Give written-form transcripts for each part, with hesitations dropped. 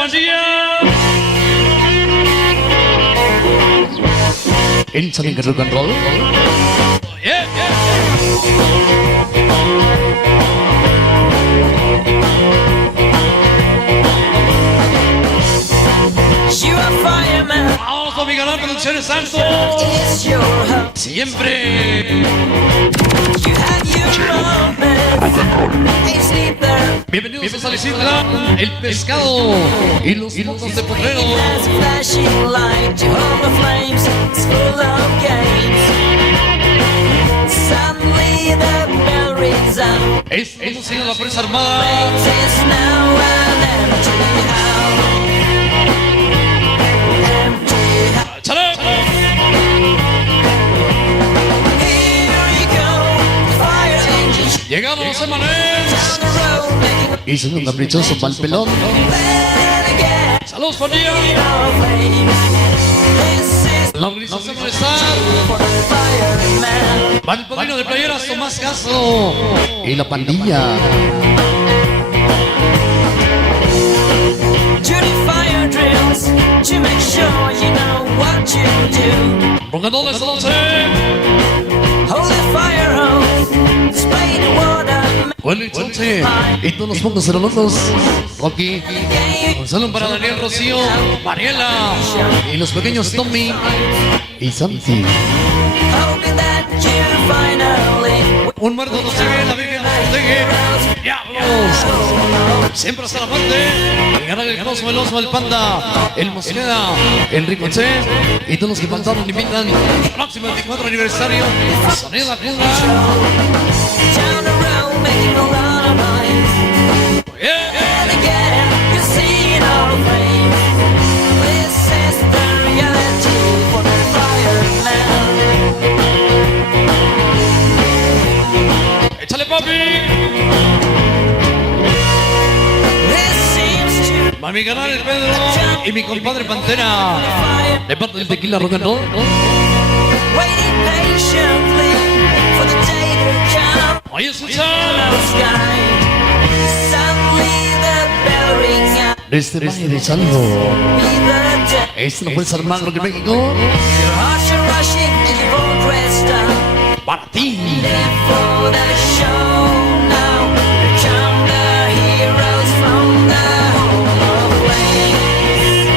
pandilla. En Chaneke rock and roll. Yeah, yeah. You are fireman. Vamos a mi canal Producciones Santo. It's your house. Siempre. You have your own bed. Hey, sleep there. Bienvenidos a SANTIAGO, el pescado y los mundos de potrero. There's a flashing light. Jehovah flames. It's full of games. Suddenly the bell rings out. Estamos siendo la Fuerza Armada. It's now an empty house. Empty house. ¡Chale! Here you go. Fire engines. Llegamos los semanes. Down the road making Y son un caprichoso pa'l pelón. bed again. Saludos, pandilla. No flames. This is La organización no está. for the fireman. Va el padrino de playeras, Tomás Caso. Y la pandilla. Duty fire drills to make sure you know what you do. Pongan toda esta noche. Hold the fire hose, spray the water. Bueno, y Chanche. Y todos los pocos hermanos. Rocky. Un saludo para Daniel, Rocío, Mariela. Y los pequeños Tommy. Y Santi. Hoping that you finally Un muerto no se ve, la Virgen nos protege. ¡Diablos! Siempre hasta la muerte. El ganar el canoso, el oso, el panda, el Mocineda, el Ricoche. Y todos los que faltaron invitan al próximo 24 aniversario. Sonido Cherokee. down the road making a lot of noise. Yeah. And again, you see no flames. This is the reality for the fireman. ¡Échale, papi! This seems to Va mi canal, el Pedro y mi compadre Pantera. fire. De parte del tequila rock and roll. Waiting patiently for the day to come. Oye, escucha. Yellow sky. Suddenly the bell rings out. Desde Valle de Salvo. Be the day. Es la Fuerza Armada de México. Your hearts are rushing and you're all dressed up. Para ti. Live for the show now. Here come the heroes from the home of flames.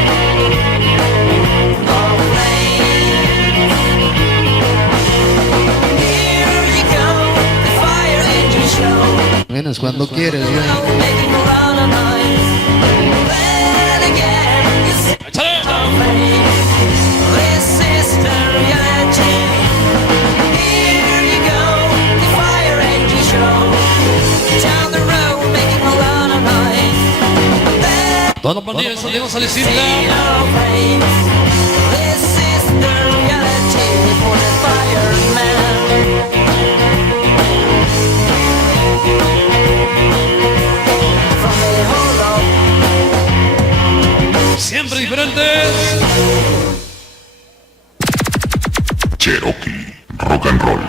Of flames. Here you go, the fire engine show. Vienes cuando quieres, güey. Making a lot of noise. Then again, you see ¡Échale! flames. This is the reality. Here you go, the fire engine show. Down the road, making a lot of noise. Then Toda la pandilla de Santiago SANTIAGO. no flames. This is the reality for the fireman. From the hollow. Siempre diferentes. Cherokee Rock and Roll.